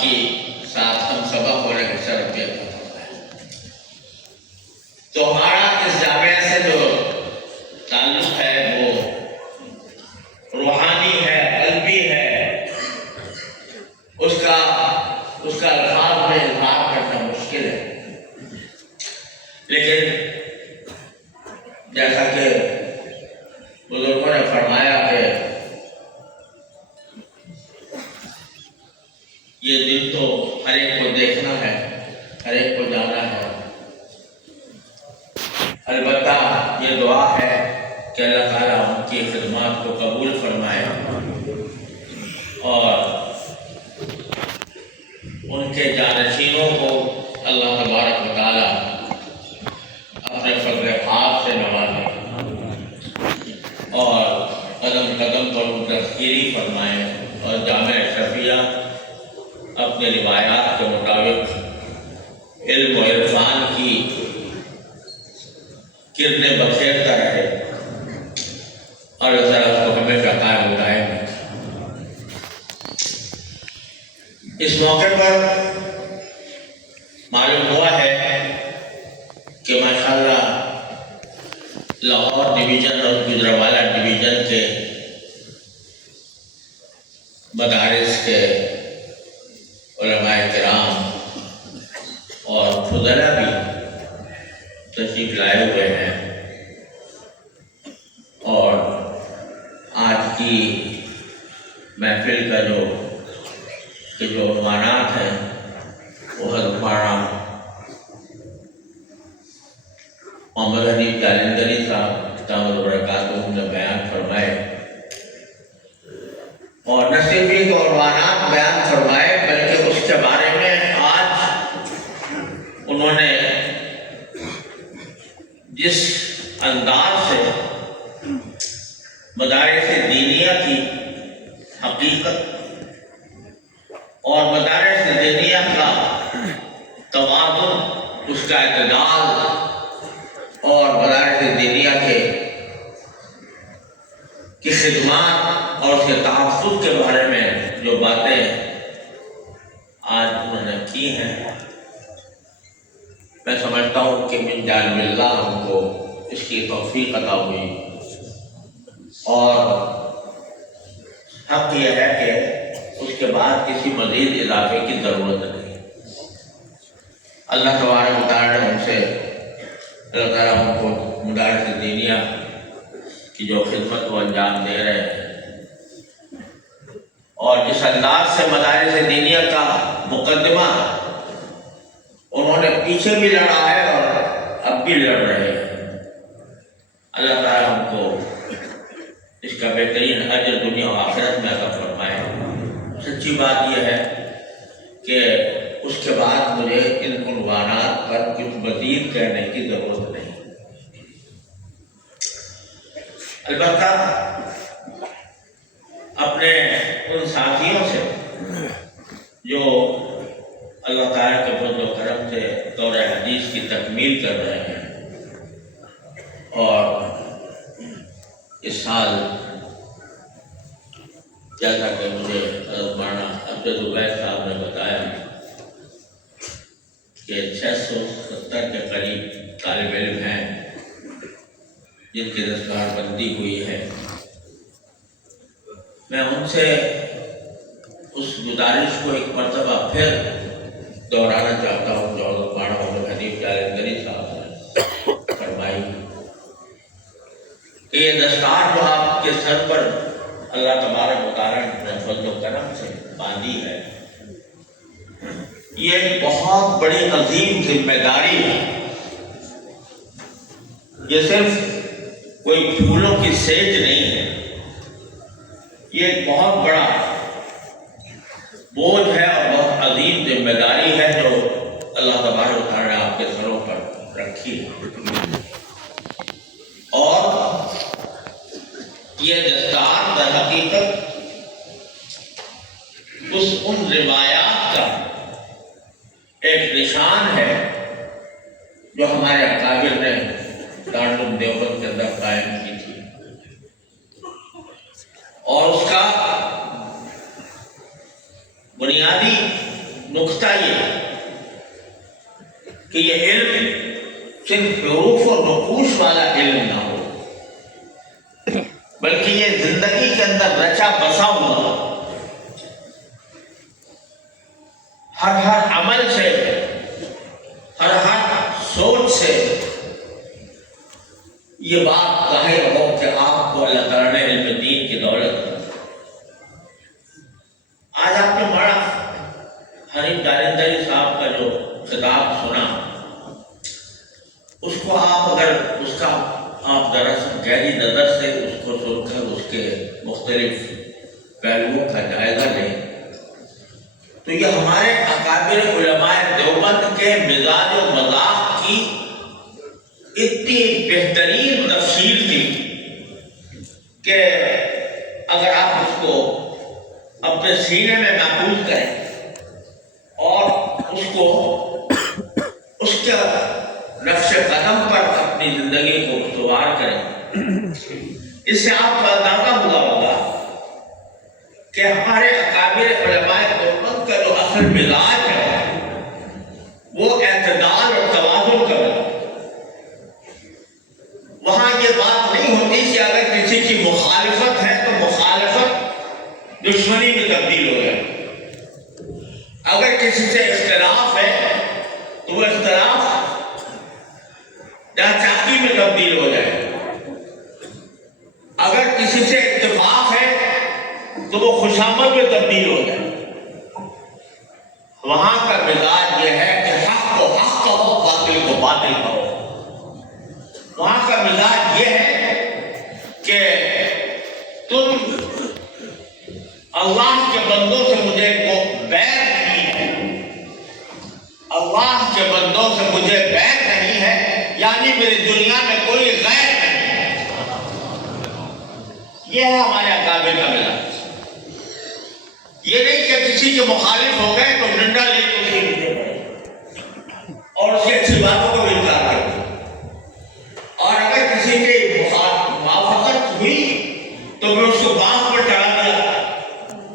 کی ساتھ ہم سبق ہونے کا شرف بھی عطا فرمائے۔ تو ہمارا اس جامعہ سے جو تعلق ہے وہ روحانی ہے، قلبی ہے، اس کا الفاظ میں اظہار کرنا مشکل ہے، لیکن جیسا کہ بزرگوں نے فرمایا کہ یہ دن تو ہر ایک کو دیکھنا ہے، ہر ایک کو جانا ہے، البتہ یہ دعا ہے کہ اللہ تعالیٰ ان کی خدمات کو قبول فرمائے اور ان کے جانشینوں کو اللہ تبارک و تعالیٰ اپنے فضل خاص سے نوازے اور قدم قدم پر ان تذکیری فرمائے اور جامع شفیہ اپنے روایات کے مطابق علم و عرفان کی کرنیں بکھیرتا رہے اور اس طرح اس کو ہمیشہ قائم دائم رکھے۔ اس موقع پر معلوم ہوا ہے کہ ماشاءاللہ لاہور ڈویژن اور گجرانوالہ ڈویژن کے مدارس کے علماء کرام اور فضلاء بھی تشریف لائے ہوئے ہیں اور آج کی محفل کا جو عنوانات ہیں وہ حضرت مولانا محمد حنیف جالندری صاحب دامت برکاتہ نے بیان فرمائے اور نہ صرف یہ عنوانات بیان فرمائے بلکہ اس کے بارے میں آج انہوں نے جس انداز سے مدارس دینیہ کی حقیقت اور مدارس دینیہ کا توازن، اس کا اعتدال اور مدارس دینیہ کی خدمات اور اس کے تحفظ کے بارے میں جو باتیں آج انہوں نے کی ہیں، میں سمجھتا ہوں کہ من جانب اللہ ہم کو اس کی توفیق عطا ہوئی اور حق یہ ہے کہ اس کے بعد کسی مزید اضافے کی ضرورت نہیں۔ اللہ تبارک و تعالیٰ نے ہم سے، اللہ تعالیٰ ہم کو مدارس دینیہ کی جو خدمت وہ انجام دے رہے ہیں اور جس انداز سے مدارس دینیہ کا مقدمہ انہوں نے پیچھے بھی لڑا ہے اور اب بھی لڑ رہے ہیں، اللہ تعالیٰ ہم کو اس کا بہترین اجر دنیا و آخرت میں عطا فرمائے۔ سچی بات یہ ہے کہ اس کے بعد مجھے ان عنوانات پر کچھ مزید کہنے کی ضرورت نہیں، البتہ اپنے ان ساتھیوں سے جو اللہ تعالیٰ کے فضل و کرم سے دور حدیث کی تکمیل کر رہے ہیں اور اس سال جیسا کہ مجھے حضرت مولانا عبد الزبیر صاحب نے بتایا کہ 670 کے قریب طالب علم ہیں جن کی دستار بندی ہوئی ہے۔ میں ان سے اس گزارش کو ایک مرتبہ پھر دہرانا چاہتا ہوں جو حضرت مولانا محمد حنیف جالندری صاحب نے فرمائی کہ یہ دستار جو آپ کے سر پر اللہ تبارک و تعالیٰ نے فضل و کرم سے باندھی ہے، یہ ایک بہت بڑی عظیم ذمہ داری ہے۔ یہ صرف کوئی پھولوں کی سیج نہیں ہے، یہ ایک بہت بڑا بوجھ ہے اور بہت عظیم ذمہ داری ہے جو اللہ تبارک و تعالیٰ نے آپ کے سروں پر رکھی ہے اور یہ دستار در حقیقت ان روایات کا ایک نشان ہے جو ہمارے اکابر نے دارالعلوم دیوبند کے اندر قائم کی تھی اور اس کا بنیادی نقطہ یہ کہ یہ علم صرف حروف و نقوش والا علم نہ ہو، بلکہ یہ زندگی کے اندر رچا بسا ہوا ہر عمل سے، ہر سوچ سے یہ بات ظاہر ہو کہ آپ کو اللہ تعالیٰ نے علم دین کی دولت دی۔ آج آپ نے بڑا حنیف دارندری صاحب کا جو خطاب سنا، اس کو آپ اگر اس کا آپ دراصل گہری نظر سے اس کو سن کر اس کے مختلف پہلوؤں کا جائزہ لیں تو یہ ہمارے اکابر علماء دیوبند کے مزاج و مذاق کی اتنی بہترین تفسیر تھی کہ اگر آپ اس کو اپنے سینے میں محفوظ کریں اور اس کو اس کے نقش قدم پر اپنی زندگی کو استوار کریں، اس سے آپ کو اندازہ ہوا ہوگا کہ ہمارے اکابر علماء دیوبند کا جو اصل مزاج ہے وہ اعتدال اور توازن کا مزاج۔ وہاں یہ بات نہیں ہوتی کہ اگر کسی کی مخالفت ہے تو مخالفت دشمنی میں تبدیل ہو جائے، اگر کسی سے اختلاف ہے تو وہ اختلاف ناچاکی میں تبدیل ہو جائے، اگر کسی سے اتفاق ہے تو وہ خوشامد میں تبدیل ہو جائے۔ وہاں کا مزاج یہ ہے کہ حق کو حق کہو، باطل کو باطل کہو۔ وہاں کا مزاج یہ ہے کہ تم اللہ کے بندوں سے مجھے بیعت نہیں ہے، اللہ کے بندوں سے مجھے بیعت نہیں ہے، یعنی میری دنیا میں کوئی غیر نہیں ہے۔ یہ ہے ہمارے اکابر کا مزاج۔ یہ نہیں کہ کسی کے مخالف ہو گئے تو ڈنڈا لے کے اسی کے پیچھے پڑے اور اس کی اچھی باتوں کو انکار کر دیا، اور اگر کسی کی موافقت ہوئی تو میں اس کو بانس پر چڑھا دیا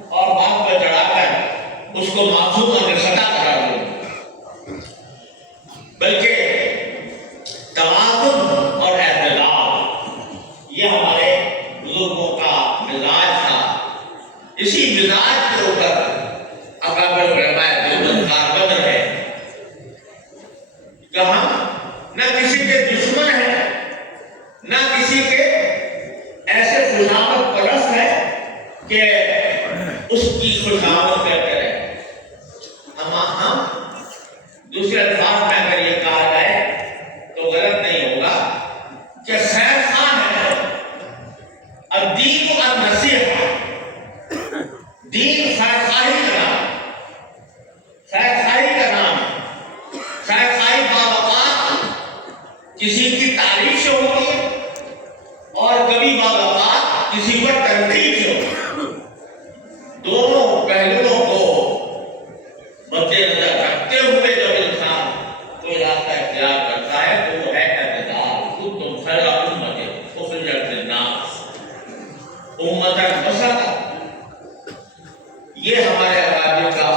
اور بانس پر چڑھا کر اس کو معصوم اور خطا قرار دیا۔ بلکہ توازن اور اعتدال یہ ہمارے بزرگوں کا مزاج تھا۔ اسی مزاج کے اوپر اکابر علماء دیوبند کاربن ہے، کہاں نہ کسی کے دشمن ہے نہ کسی کے ایسے خوشامد پرست ہے کہ اس کی خوشامد کیا کرے۔ ہم دوسرے الفاظ میں اگر یہ کہا جائے تو غلط نہیں ہوگا کہ خیر خواہ ہے، الدین النصیحہ، دین خیر خواہی کا نام، خیر خواہی کا نام ہے۔ خیر خواہی بعض اوقات کسی کی تعریف سے ہوتی ہے اور کبھی بعض اوقات کسی پر تنقید سے ہوتی ہے۔ دونوں پہلوؤں کو مد نظر رکھتے ہوئے جب انسان کوئی راستہ اختیار کرتا ہے تو وہ ہے اعتدال۔ کنتم خیر امۃ اخرجت للناس امۃ وسطا۔ یہ ہمارے اکابر کا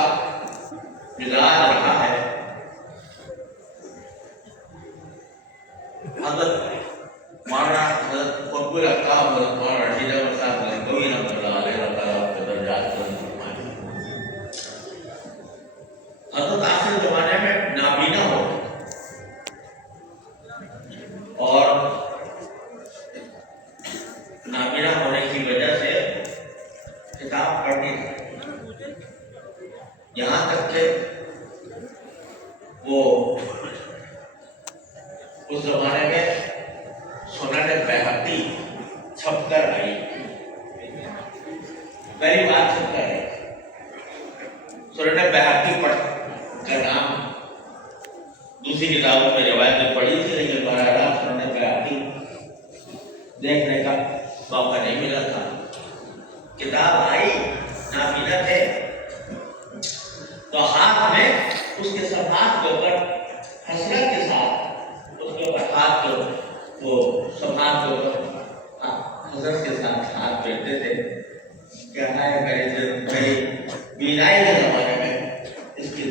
مزاج رہا ہے۔ حضرت مولانا حضرت قطب الاقطاب حضرت مولانا رشید احمد صاحب گنگوی رحمۃ اللہ علیہ اللہ تعالیٰ کے درجات کو فرمائے۔ حضرت آخر زمانے میں نابینا ہو گئے اور نابینا ہونے کی وجہ سے کتاب پڑھنی تھی، یہاں تک کہ وہ اس زمانے میں سنن بیہقی چھپ کر آئی، پہلی بات چھپ کر آئی۔ سنن بیہقی پڑھ کا نام دوسری کتابوں میں روایت میں پڑھی تھی، لیکن براہ راست سنن بیہقی دیکھنے کا موقع نہیں ملا تھا۔ کتاب آئی، نابینا تھے تو ہاتھ میں اس کے صفحات کے اوپر حسرت کے ساتھ اس کے اوپر ہاتھ کو وہ صفحات کے اوپر حسرت کے ساتھ ہاتھ پھیرتے تھے کہ ہائے میری بینائی کے زمانے میں اس کی